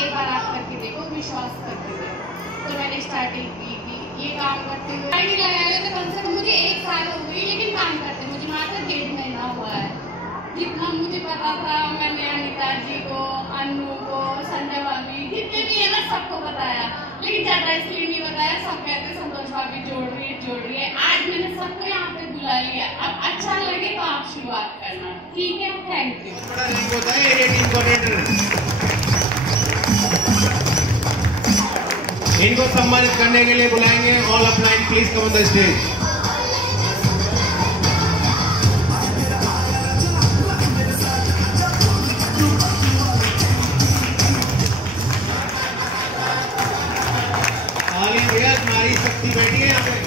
एक बार आप करके देखो, विश्वास करके देखो। तो मैंने स्टार्टिंग की ये काम करते हुए नहीं लगाया तो कम से कम मुझे 1 साल हो गई, लेकिन काम करते मुझे मात्र 1.5 महीना हुआ है। जितना मुझे पता था मैंने अनिता जी को, अन्नू को, संजय भाभी जितने भी है ना सबको बताया, लेकिन ज़्यादा इसलिए नहीं बताया। सब कहते संतोष भाभी जोड़ रही है। आज मैंने सबको यहाँ पे बुला लिया। अब अच्छा लगे तो आप शुरुआत करना, ठीक है? Thank you. बड़ा लिंक होता है एडिटिंग कोऑर्डिनेटर। इनको सम्मानित करने के लिए बुलाएंगे। All upline please come on the stage. All India नारी शक्ति बैठी है यहाँ पे।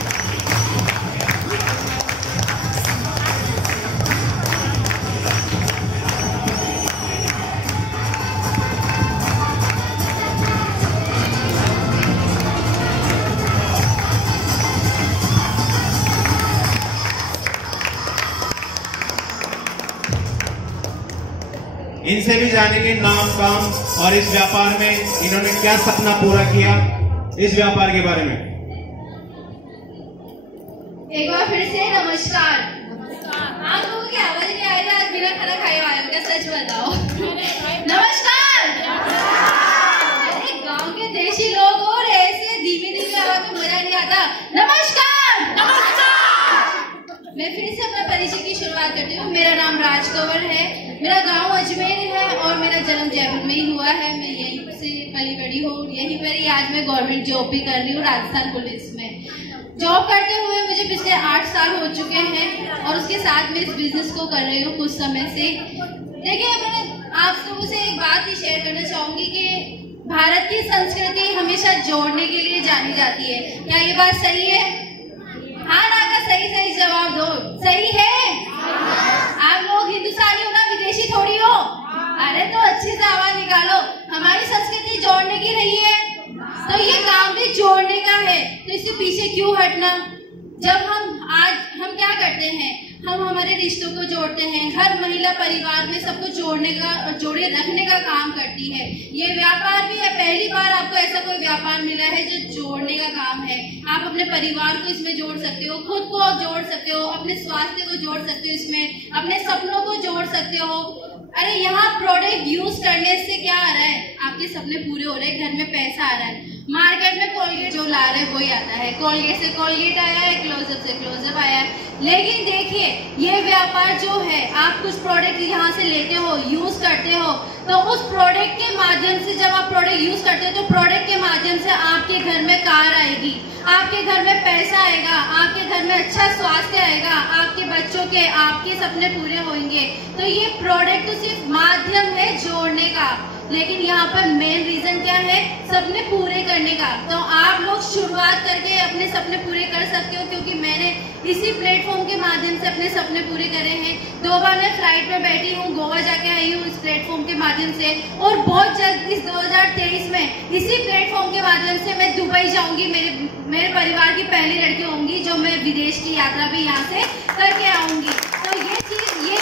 इनसे भी जानेंगे नाम, काम और इस व्यापार में इन्होंने क्या सपना पूरा किया, इस व्यापार के बारे में। एक बार फिर से नमस्कार। आप लोगों की आवाज नहीं आ रही, आज बिना खाना खाए आए हो क्या? सच बताओ। नमस्कार। अरे गांव के देशी लोग और ऐसे धीमी धीमी आवाज में मजा नहीं आता। नमस्कार। मैं फिर से अपना परिचय की शुरुआत करती हूँ। मेरा नाम राज कंवर है, मेरा गांव अजमेर है और मेरा जन्म जयपुर में ही हुआ है। मैं यहीं से पली बड़ी हूँ, यहीं पर ही आज मैं गवर्नमेंट जॉब भी कर रही हूँ, राजस्थान पुलिस में। जॉब करते हुए मुझे पिछले 8 साल हो चुके हैं और उसके साथ मैं इस बिजनेस को कर रही हूँ कुछ समय से। देखिए, मैं आप लोगों से एक बात ही शेयर करना चाहूंगी कि भारत की संस्कृति हमेशा जोड़ने के लिए जानी जाती है। क्या ये बात सही है? हाँ ना का सही जवाब दो। सही है? आप लोग हिंदुस्तानी हो ना, विदेशी थोड़ी हो। अरे तो अच्छी से आवाज निकालो। हमारी संस्कृति जोड़ने की रही है तो ये काम भी जोड़ने का है, तो इससे पीछे क्यों हटना? जब हम क्या करते हैं, हम हमारे रिश्तों को जोड़ते हैं। हर महिला परिवार में सबको जोड़ने का और जोड़े रखने का काम करती है। ये व्यापार भी है, पहली बार आपको ऐसा कोई व्यापार मिला है जो जोड़ने का काम है। आप अपने परिवार को इसमें जोड़ सकते हो, खुद को जोड़ सकते हो, अपने स्वास्थ्य को जोड़ सकते हो, इसमें अपने सपनों को जोड़ सकते हो। अरे यहाँ प्रोडक्ट यूज करने से क्या आ रहा है? आपके सपने पूरे हो रहे हैं, घर में पैसा आ रहा है। मार्केट में कोलगेट जो ला रहे हैं वही आता है, कोलगेट से कोलगेट आया है, क्लोजअप से क्लोजअप आया है। लेकिन देखिए, ये व्यापार जो है, आप कुछ प्रोडक्ट यहाँ से लेते हो, यूज करते हो, तो उस प्रोडक्ट के माध्यम से जब आप प्रोडक्ट यूज करते हो तो प्रोडक्ट के माध्यम से आपके घर में कार आएगी, आपके घर में पैसा आएगा, आपके घर में अच्छा स्वास्थ्य आएगा, आपके बच्चों के, आपके सपने पूरे होंगे। तो ये प्रोडक्ट तो सिर्फ माध्यम है जोड़ने का, लेकिन यहाँ पर मेन रीजन क्या है? सपने पूरे करने का। तो आप लोग शुरुआत करके अपने सपने पूरे कर सकते हो, क्योंकि मैंने इसी प्लेटफॉर्म के माध्यम से अपने सपने पूरे करे हैं। 2 बार मैं फ्लाइट में बैठी हूँ, गोवा जाके आई हूँ इस प्लेटफॉर्म के माध्यम से, और बहुत जल्द इस 2023 में इसी प्लेटफॉर्म के माध्यम से मैं दुबई जाऊंगी। मेरे परिवार की पहली लड़की होंगी जो मैं विदेश की यात्रा भी यहाँ से करके आऊंगी। तो ये चीज, ये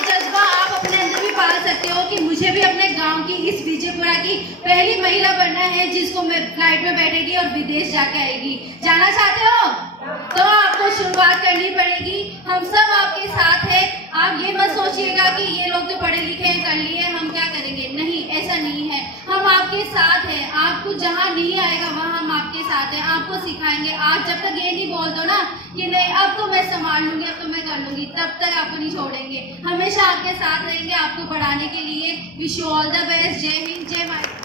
जज्बा आप अपने अंदर भी पाल सकते हो कि मुझे भी अपने गांव की, इस विजयपुरा की पहली महिला बनना है जिसको मैं फ्लाइट में बैठेगी और विदेश जाके आएगी। जाना चाहते हो तो आपको शुरुआत करनी पड़ेगी। हम सब आपके साथ हैं। आप ये मत सोचिएगा कि ये लोग जो पढ़े लिखे हैं, कर लिए, हम क्या करेंगे। नहीं, ऐसा नहीं है। हम आपके साथ हैं। आपको जहाँ नहीं आएगा वहाँ हम आपके साथ हैं, आपको सिखाएंगे। आप जब तक ये नहीं बोल दो ना कि नहीं अब तो मैं संभाल लूंगी, अब तो मैं कर लूंगी, तब तक आपको नहीं छोड़ेंगे। हमेशा आपके साथ रहेंगे आपको बढ़ाने के लिए। Wish you all the best. जय हिंद, जय माता।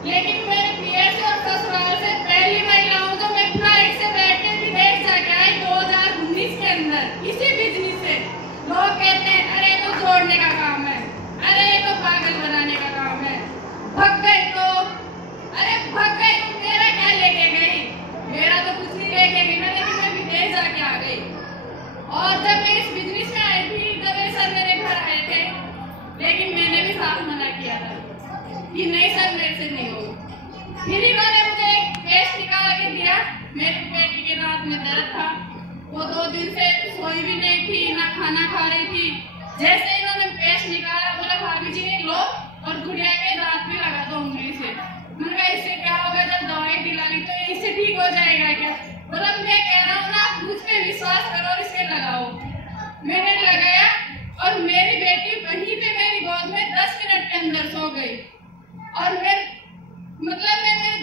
लेकिन मैं पियर से और ससुराल से पहली महिला हूँ जो मैं फ्लाइट से बैठ के विदेश जाके आई 2019 के अंदर इसी बिजनेस से। लोग कहते हैं अरे तो जोड़ने का काम है, अरे तो पागल बनाने का काम है। भग गई तो, अरे भग गई तो मेरा क्या लेके गई? खाना खा रही थी, जैसे इन्होंने पेस्ट निकाला बोला भाभी जी लो और गुड़िया के दांत में लगा दो उंगली से। मैंने कहा इससे क्या होगा, जब दवाई दिला ली तो इससे ठीक हो जाएगा क्या? बोला मैं कह रहा हूँ ना आप मुझ पे विश्वास करो और इससे लगाओ। मैंने लगाया और मेरी बेटी वहीं पे मेरी गोद में 10 मिनट के अंदर सो गई। और मैं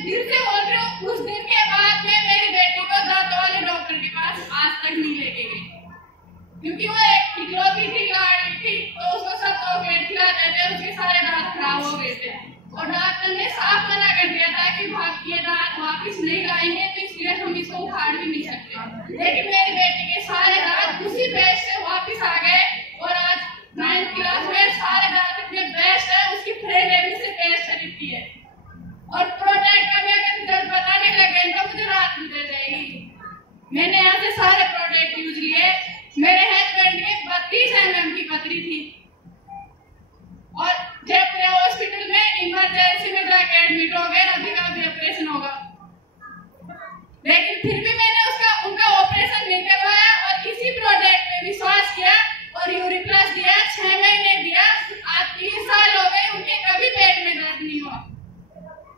दिल से बोल रही हूँ, उस दिन के बाद मैं मेरी बेटी को दांत वाले डॉक्टर के पास आज तक नहीं लेके गई, क्योंकि वो एक इकलौती थी, लाडली थी, तो उसको सब चॉकलेट खिलाते थे, उसके सारे दांत खराब हो गए थे। और डॉक्टर ने साफ मना कर दिया था कि ये दांत वापिस नहीं लाएंगे, तो इसलिए हम इसको उखाड़ भी नहीं सकते। लेकिन मेरी बेटी के सारे दांत उसी पेस्ट से वापिस आ गए और आज 9th क्लास में सारे दांत इतने बेस्ट है, उसकी फ्रेंड ने भी से पेस्ट खरीदी है। और प्रोडक्ट का मैं जब बताने लगे तो मुझे रात भी दे जाएगी। मैंने यहाँ से सारे प्रोडक्ट यूज लिए। मेरे हस्बैंड की 32 mm की पथरी थी और जब मैं हॉस्पिटल में इमरजेंसी में जाके एडमिट हो गए, अभी का भी ऑपरेशन होगा, लेकिन फिर भी मैंने उनका ऑपरेशन नहीं करवाया और इसी प्रोडक्ट पे विश्वास किया और यूरिप्लस दिया, 6 महीने दिया। आज 3 साल हो गए, उनके कभी पेट में दर्द नहीं हुआ।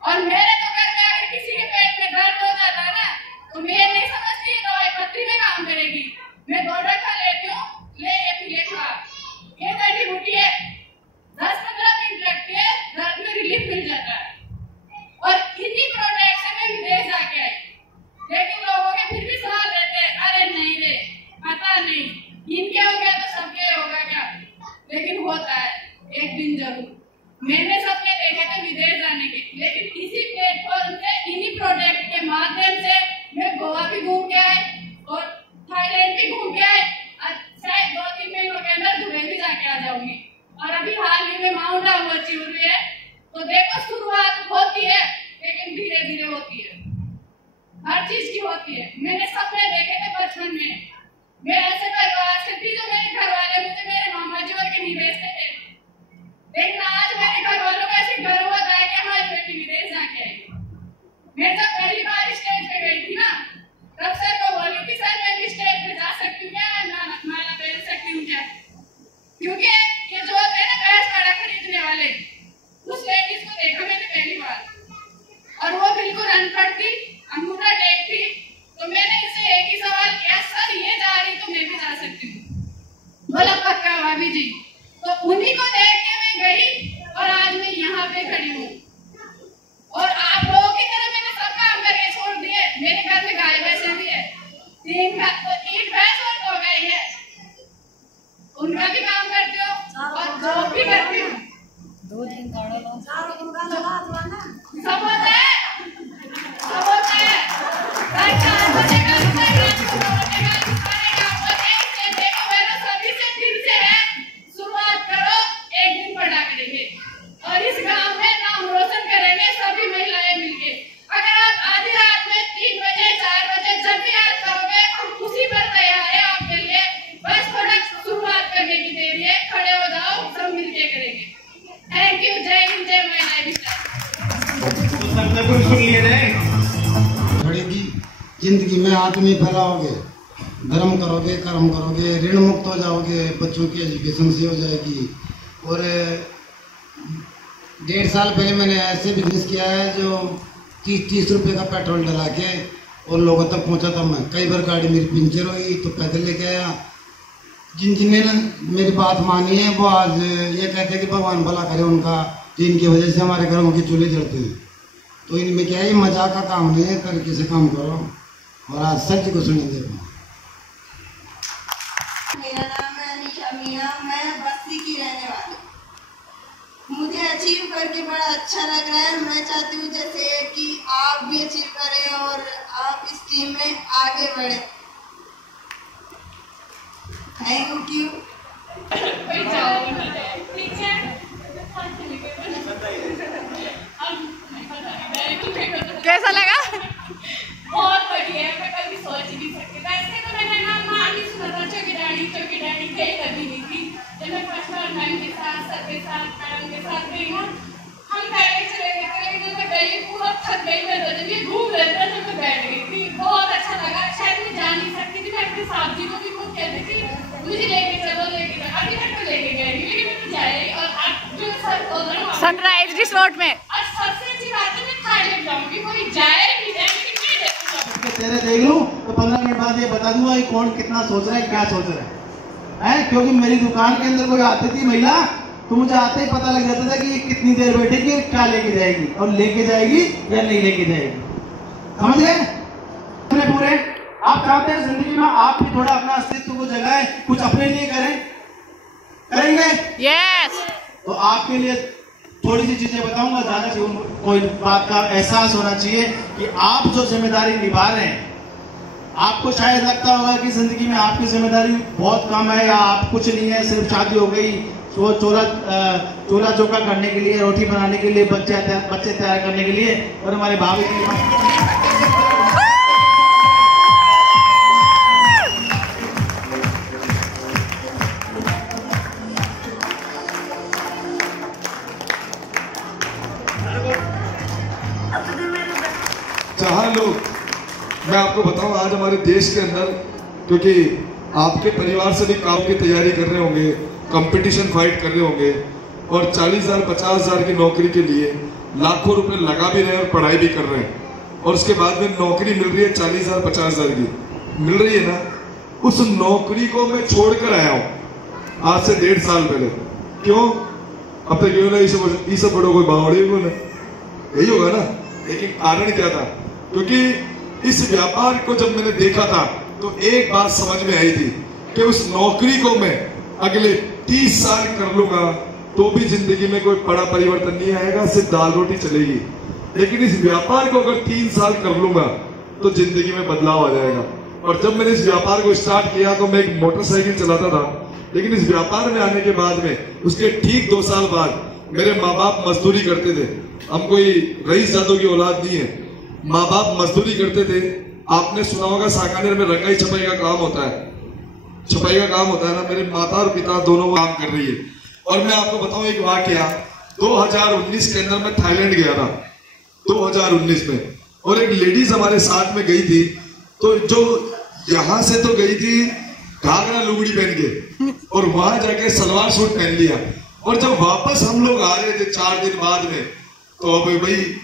और मेरे तो घर में अगर किसी के पेट में दर्द हो जाता है ना, तो मैं नहीं समझती ये दवाई पथरी में काम करेगी। मैं दौड़ा खा लेती हूँ, ले ये पीले खा, ये जड़ी बूटी है, 10-15 मिनट लगती है, दर्द में रिलीफ मिल जाता है। और इन्हीं प्रोडक्ट से मैं विदेश जाके आई, लेकिन लोगों के फिर भी सवाल रहते हैं, अरे नहीं रे पता नहीं, इनके हो गया तो सबके होगा क्या? लेकिन होता है एक दिन जरूर। मैंने सपने देखे थे विदेश जाने के, लेकिन इसी प्लेटफॉर्म से इन्हीं प्रोडक्ट के माध्यम से मैं गोवा भी घूम के आई और थाईलैंड भी घूम के आई। शायद 2-3 महीनों के अंदर दुबई भी जाके आ जाऊंगी। और अभी हाल ही में माउंट आबू अचीव हुई है। तो देखो शुरुआत होती है, लेकिन धीरे धीरे होती है, हर चीज की होती है। मैंने सपने देखे थे बचपन में, मैं ऐसे परिवार से थी जो मेरे घर वाले मुझे मेरे मामा जी और के नहीं भेजते थे, लेकिन आज मेरे घर वालों को ऐसे गर्व होता है कि हमारी बेटी विदेश जाके आई। मैं जब पहली बार स्टेज पे गई थी ना, तब सर को बोली कि सर मैं भी स्टेज पे जा सकती हूँ क्या, माला पहन सकती हूँ क्या? क्योंकि ये जो होते हैं ना भैंस काढ़ा खरीदने वाले, उस लेडीज को देखा मैंने पहली बार और वो बिल्कुल अनपढ़ थी, अंगूठा टेक थी। तो मैंने इससे एक ही सवाल किया, सर ये जा रही तो मैं भी जा सकती हूँ? बोला पक्का भाभी जी। तो उन्हीं को देख के मैं गई और आज मैं यहाँ पे खड़ी हूँ। और आप लोगों की तरह मैंने सब काम करके छोड़ दिए। मेरे घर में गाय भैंस भी है, 3 भैंस और 2 गाय है, उनका भी काम करती हूँ और जॉब भी करती हूँ। 2 दिन सब होता है, सब होता है। काम बचेगा, देखो मेरा सभी से दिल से है, शुरुआत करो, एक दिन पढ़ा करेंगे और इस गांव में नाम रोशन करेंगे सभी महिलाएं मिलके। अगर आप आधी रात में 3 बजे 4 बजे जब भी याद करोगे, हम उसी पर तैयार है आपके लिए। बस थोड़ा शुरुआत करने की देरी है, खड़े हो जाओ, सब मिलके करेंगे। Thank you. जय हिंद, जय बढ़ेगी जिंदगी में, आदमी फैलाओगे, धर्म करोगे, कर्म करोगे, ऋण मुक्त हो जाओगे, बच्चों की एजुकेशन से हो जाएगी। और 1.5 साल पहले मैंने ऐसे बिजनेस किया है जो 30 रुपये का पेट्रोल डला के और लोगों तक पहुंचा था। मैं कई बार गाड़ी मेरी पंचर हुई तो पैदल लेके आया। जिन्हें मेरी बात मानी है वो आज ये कहते हैं कि भगवान भला करे उनका, जिनकी वजह से हमारे घरों के चूल्हे जलते हैं। तो इनमें क्या है, मजाक का काम नहीं है, तरीके से काम करो और आज सच को सुने देखो। मेरा नाम है अनीशा मीना, मैं बस्ती की रहने वाली। मुझे अचीव करके बड़ा अच्छा लग रहा है। मैं चाहती हूँ जैसे कि आप भी अचीव करें और आप इस टीम में आगे बढ़े। Thank you. कैसा लगा? बहुत बढ़िया है, मैं कभी सोच नहीं सकती। वैसे तो मैंने नाम ही सुना था चौकी डैडी गई कभी नहीं थी। जब मैं फर्स्ट बार मैम के साथ, सर के साथ, मैडम के साथ गई ना, हम पहले चले गए थे, लेकिन मैं गई पूरा थक गई। मैं तो घूम रहे थे जब मैं बैठ गई थी, बहुत अच्छा लगा। शायद मैं जा नहीं सकती थी, मैं अपने साथ जी को भी खुद कहती थी मुझे लेके चलो, सनराइज रिसोर्ट में। और सबसे अच्छी बात है, मैं थाईलैंड जाऊंगी, कोई जाए नहीं जाए लेकिन मैं देखूंगा। चेहरे देख लूं तो 15 मिनट बाद ये बता दूंगा कि कौन कितना सोच रहा है, क्या सोच रहा है। क्योंकि मेरी दुकान के अंदर कोई आती थी महिला तो मुझे आते ही पता लग जाता था कि ये कितनी देर बैठेगी, क्या लेके जाएगी और लेके जाएगी या नहीं लेके जाएगी। समझ गए अपने पूरे? आप चाहते हैं जिंदगी में आप भी थोड़ा अपना अस्तित्व को जगाएं, कुछ अपने लिए करें, करेंगे? यस। तो आपके लिए थोड़ी सी चीजें बताऊंगा, ज्यादा से कोई बात का एहसास होना चाहिए कि आप जो जिम्मेदारी निभा रहे हैं, आपको शायद लगता होगा कि जिंदगी में आपकी जिम्मेदारी बहुत कम है या आप कुछ नहीं है, सिर्फ शादी हो गई, वो चूल्हा चौका करने के लिए, रोटी बनाने के लिए, बच्चे तैयार करने के लिए, और हमारे भाभी जहाँ लोग, मैं आपको बताऊं आज हमारे देश के अंदर, क्योंकि आपके परिवार से भी काम की तैयारी कर रहे होंगे, कंपटीशन फाइट कर रहे होंगे, और 40,000 50,000 की नौकरी के लिए लाखों रुपए लगा भी रहे हैं और पढ़ाई भी कर रहे हैं, और उसके बाद में नौकरी मिल रही है 40,000 50,000 की मिल रही है ना। उस नौकरी को मैं छोड़कर आया हूँ आज से 1.5 साल पहले। क्यों? अब तक क्यों ना इसे बड़ो कोई बावड़ी को ना, यही होगा ना। लेकिन कारण क्या था? क्योंकि इस व्यापार को जब मैंने देखा था तो एक बात समझ में आई थी कि उस नौकरी को मैं अगले 30 साल कर लूंगा तो भी जिंदगी में कोई बड़ा परिवर्तन नहीं आएगा, सिर्फ दाल रोटी चलेगी। लेकिन इस व्यापार को अगर 3 साल कर लूंगा तो जिंदगी में बदलाव आ जाएगा। और जब मैंने इस व्यापार को स्टार्ट किया तो मैं एक मोटरसाइकिल चलाता था, लेकिन इस व्यापार में आने के बाद में उसके ठीक 2 साल बाद मेरे माँ बाप मजदूरी करते थे। हम कोई रईस जादों की औलाद नहीं है, माँ बाप मजदूरी करते थे। आपने सुना होगा साकानेर में रंगाई छपाई का काम होता है, छपाई का काम होता है ना। मेरे माता और पिता दोनों काम कर रही है। और मैं आपको बताऊं एक वाकया, 2019 के अंदर मैं थाईलैंड गया था, 2019 में, और एक लेडीज हमारे साथ में गई थी। तो जो यहां से तो गई थी घाघरा लुगड़ी पहन के, और वहां जाके सलवार सूट पहन लिया। और जब वापस हम लोग आ रहे थे 4 दिन बाद में, तो अब भाई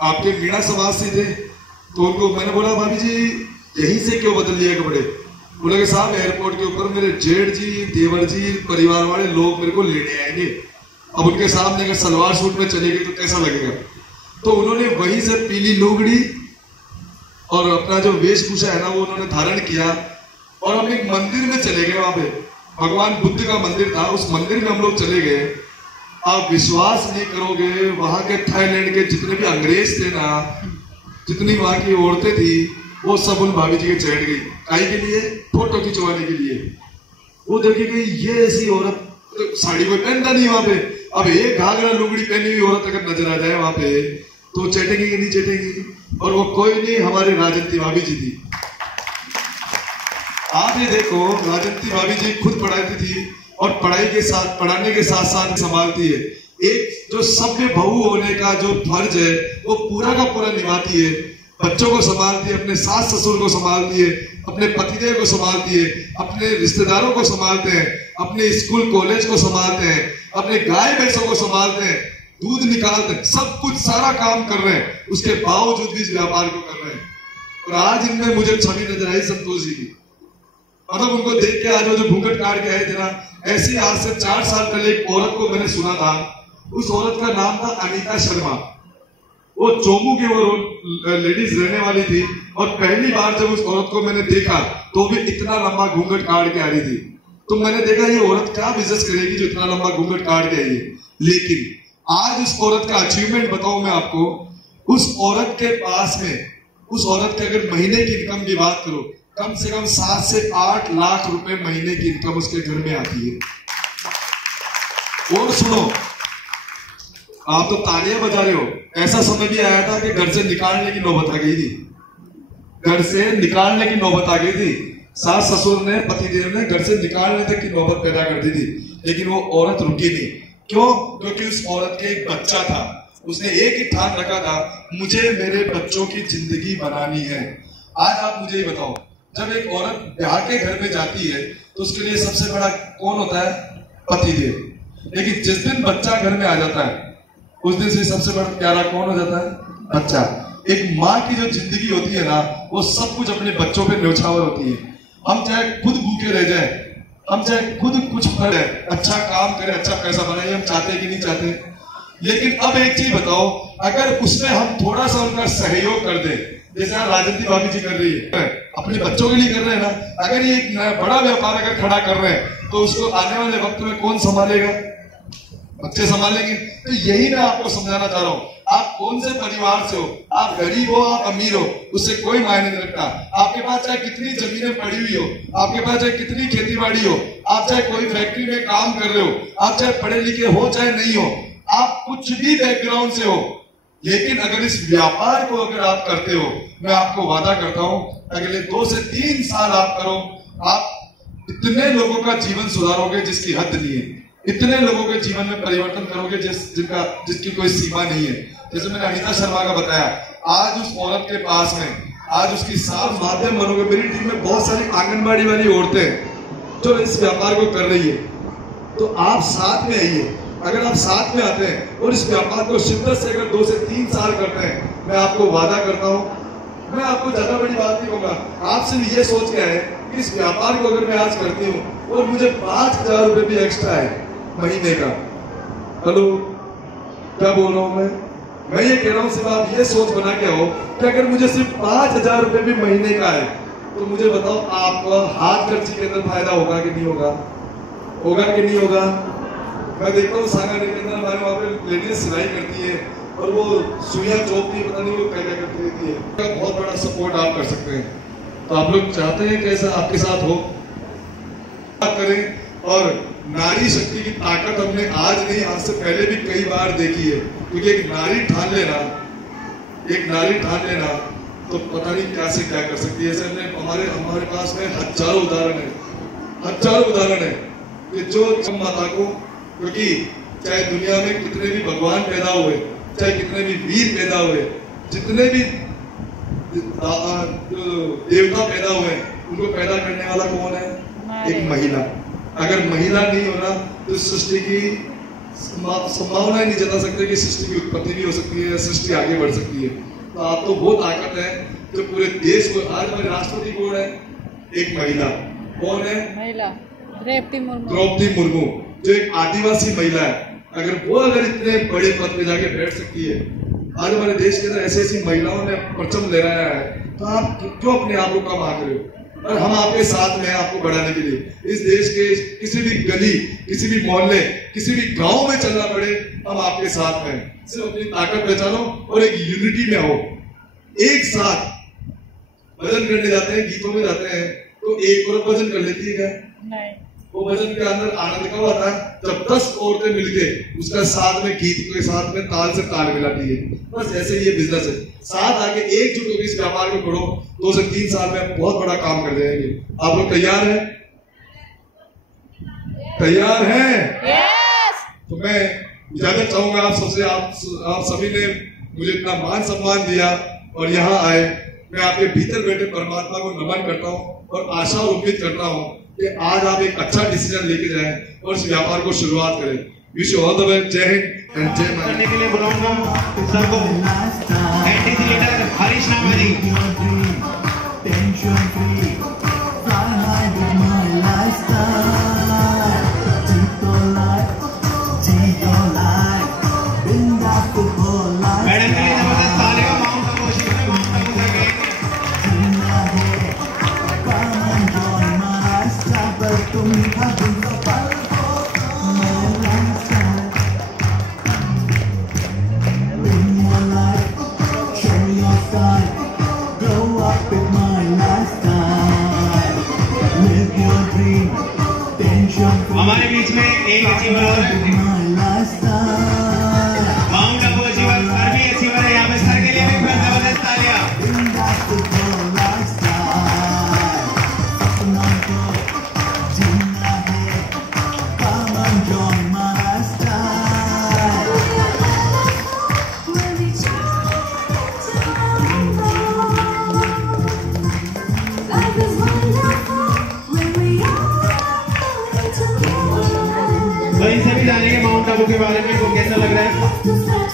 आपके मीणा समाज से थे, तो उनको मैंने बोला भाभी जी यहीं से क्यों बदल लिया कपड़े? बोले कि साहब एयरपोर्ट के ऊपर मेरे जेठ जी, देवर जी, परिवार वाले लोग मेरे को लेने आएंगे, अब उनके सामने अगर सलवार सूट में चले गए तो कैसा लगेगा। तो उन्होंने वहीं से पीली लुगड़ी और अपना जो वेशभूषा है ना वो उन्होंने धारण किया, और हम एक मंदिर में चले गए। वहां पे भगवान बुद्ध का मंदिर था, उस मंदिर में हम लोग चले गए। आप विश्वास नहीं करोगे, वहां के थाईलैंड के जितने भी अंग्रेज थे ना, जितनी वहां की औरतें थी, वो सब उन भाभी जी के चढ़ गई। काहे के लिए? फोटो खिंचवाने के लिए। वो देखेगी ये ऐसी औरत, तो साड़ी कोई पहनता नहीं वहां पे। अब एक घाघरा लुगड़ी पहनी हुई औरत अगर नजर आ जाए वहां पे तो चटेगी कि नहीं चटेगी? और वो कोई नहीं, हमारे राजंती भाभी जी थी। आप ये देखो, राजंती भाभी जी खुद पढ़ाती थी और पढ़ाने के साथ साथ संभालती है। एक जो सभ्य बहू होने का जो फर्ज है वो पूरा का पूरा निभाती है। बच्चों को संभालती है, अपने सास ससुर को संभालती है, अपने पतिदेव को संभालती है, अपने रिश्तेदारों को संभालते हैं, अपने स्कूल कॉलेज को संभालते हैं, अपने गाय भैंसों को संभालते हैं, दूध निकालते हैं, सब कुछ सारा काम कर रहे हैं। उसके बावजूद भी इस व्यापार को कर रहे हैं। और आज इनमें मुझे छवि नजर आई संतोष जी की। मतलब उनको देख के आज वो जो घूंघट काट के आए थे ना, ऐसी आज से 4 साल पहले एक औरत को मैंने सुना था। उस औरत का नाम था अनीता शर्मा। वो चोमू की वो लेडीज रहने वाली थी, और पहली बार जब उस औरत को मैंने देखा तो भी इतना लंबा घूंघट काट के आ रही थी। तो मैंने देखा ये औरत क्या बिजनेस करेगी जो इतना लंबा घूंघट काट के आई है। लेकिन आज उस औरत का अचीवमेंट बताऊं मैं आपको, उस औरत के पास में, उस औरत के अगर महीने की इनकम की बात करो, कम से कम 7 से 8 लाख रुपए महीने की इनकम उसके घर में आती है। और सुनो, आप तो तालियां बजा रहे हो, ऐसा समय भी आया था कि घर से निकालने की नौबत आ गई थी। घर से निकालने की नौबत आ गई थी। सास ससुर ने, पतिदेव ने घर से निकालने तक की नौबत पैदा कर दी थी। लेकिन वो औरत रुकी नहीं। क्यों? क्योंकि उस औरत के एक बच्चा था। उसने एक ही ठान रखा था, मुझे मेरे बच्चों की जिंदगी बनानी है। आज आप मुझे ये बताओ, जब एक औरत ब्याह के घर में जाती है तो उसके लिए सबसे बड़ा कौन होता है? पतिदेव। लेकिन जिस दिन बच्चा घर में आ जाता है उस दिन से सबसे बड़ा प्यारा कौन हो जाता है? बच्चा। एक माँ की जो जिंदगी होती है ना, वो सब कुछ अपने बच्चों पे न्यौछावर होती है। हम चाहे खुद भूखे रह जाए, हम चाहे खुद कुछ पढ़े, अच्छा काम करें, अच्छा पैसा बनाए, हम चाहते कि नहीं चाहते? लेकिन अब एक चीज बताओ, अगर उसमें हम थोड़ा सा उनका सहयोग कर दे, जैसे राजनीति भाभी जी कर रही है, अपने बच्चों के लिए कर रहे हैं ना, अगर ये एक बड़ा व्यापार अगर खड़ा कर रहे हैं तो उसको आने वाले वक्त में कौन संभालेगा? बच्चे संभालेंगे। तो यही मैं आपको समझाना चाह रहा हूँ, आप कौन से परिवार से हो, आप गरीब हो, आप अमीर हो, उससे कोई मायने नहीं रखता। आपके पास चाहे कितनी जमीनें पड़ी हुई हो, आपके पास चाहे कितनी खेती बाड़ी हो, आप चाहे कोई फैक्ट्री में काम कर रहे हो, आप चाहे पढ़े लिखे हो चाहे नहीं हो, आप कुछ भी बैकग्राउंड से हो, लेकिन अगर इस व्यापार को अगर आप करते हो, मैं आपको वादा करता हूं अगले 2 से 3 साल आप करो, आप इतने लोगों का जीवन सुधारोगे जिसकी हद नहीं है, इतने लोगों के जीवन में परिवर्तन करोगे जिसकी कोई सीमा नहीं है। जैसे मैंने अनीता शर्मा का बताया, आज उस औरत के पास में आज उसकी साफ माध्यम बनोगे। मेरी टीम में बहुत सारी आंगनबाड़ी वाली औरतें जो इस व्यापार को कर रही है, तो आप साथ में आइए। अगर आप साथ में आते हैं और इस व्यापार को शिद्दत से अगर 2 से 3 साल करते हैं, मैं आपको वादा करता हूं, मैं आपको ज्यादा बड़ी बात नहीं कहूंगा, आपसे भी ये सोच के आए कि इस व्यापार को अगर मैं आज करती हूँ और मुझे 5,000 रुपए भी एक्स्ट्रा है महीने का। हेलो, क्या बोल रहा हूं मैं ये कह रहा हूं, सिर्फ आप ये सोच बना के हो कि अगर मुझे सिर्फ 5,000 रुपए भी महीने का है, तो मुझे बताओ आपको हाथ खर्ची के अंदर फायदा होगा कि नहीं होगा? होगा कि नहीं होगा? मैं देखता हूँ सांगानेर के अंदर हमारे वहाँ पे लेडीज सिलाई करती है और वो सुइयां चोपती है, पता नहीं वो क्या क्या करती रहती है। बहुत बड़ा सपोर्ट आप कर सकते हैं। तो आप लोग चाहते हैं कैसा आपके साथ हो, बात करें। और नारी शक्ति की ताकत हमने आज नहीं, आज से पहले भी कई बार देखी है, क्योंकि एक नारी ठान लेना तो पता नहीं क्या से क्या कर सकती है। ऐसे हमारे पास में हजारों उदाहरण है कि जो माता को, क्योंकि चाहे दुनिया में कितने भी भगवान पैदा हुए, चाहे कितने भी वीर पैदा हुए, जितने भी देवता पैदा हुए, उनको पैदा करने वाला कौन है? एक महिला। अगर महिला नहीं होना तो सृष्टि की संभावना ही नहीं जता सकते कि सृष्टि की उत्पत्ति भी हो सकती है, सृष्टि आगे बढ़ सकती है। तो आप तो वो ताकत है जो पूरे देश को, आज हमारे राष्ट्रपति कौन है? एक महिला। कौन है? महिला द्रौपदी मुर्मू, जो एक आदिवासी महिला है। अगर इतने बड़े पद पे जाके बैठ सकती है, आज हमारे देश के अंदर ऐसी महिलाओं ने परचम लहराया है, तो आप क्यों अपने आप को कम आंक रहे हो? और हम आपके साथ में हैं आपको बढ़ाने के लिए। इस देश के किसी भी गली, किसी भी मोहल्ले, किसी भी गांव में चलना पड़े, हम आपके साथ में हैं। सिर्फ अपनी ताकत पहचानो और एक यूनिटी में हो, एक साथ। भजन करने जाते हैं, गीतों में जाते हैं, तो एक और भजन कर लेती है क्या? नहीं। वो भजन के अंदर आनंद कब आता है? जब 10 औरतें मिलके उसका साथ में गीत के साथ में ताल से ताल मिलाती है। बस ऐसे ये बिजनेस है, साथ आके एकजुट होकर इस व्यापार को करो, 2 से 3 साल में बहुत बड़ा काम कर देंगे। आप लोग तैयार हैं? तैयार हैं? yes! तो मैं इजाजत चाहूंगा आप सबसे। आप सभी ने मुझे इतना मान सम्मान दिया और यहाँ आए, मैं आपके भीतर बैठे परमात्मा को नमन करता हूँ और आशा और उम्मीद करता हूँ कि आज आप एक अच्छा डिसीजन लेके जाएं और इस व्यापार को शुरुआत करें। Wish you all the best. जय हिंद एंड जय माता। करने के लिए बुलाऊंगा सबको एनटीसी लीडर हरीश नावारी। मैडम के लिए जबरदस्त तालियां। माउंट आबू हमारे बीच में एक अचीवर और माउंट आबू अचीवर, सर भी अचीवर है यहाँ पे। सर के लिए भी जबरदस्त तालियां। इनसे भी जानेंगे माउंट बाबू के बारे में, को कैसा लग रहा है?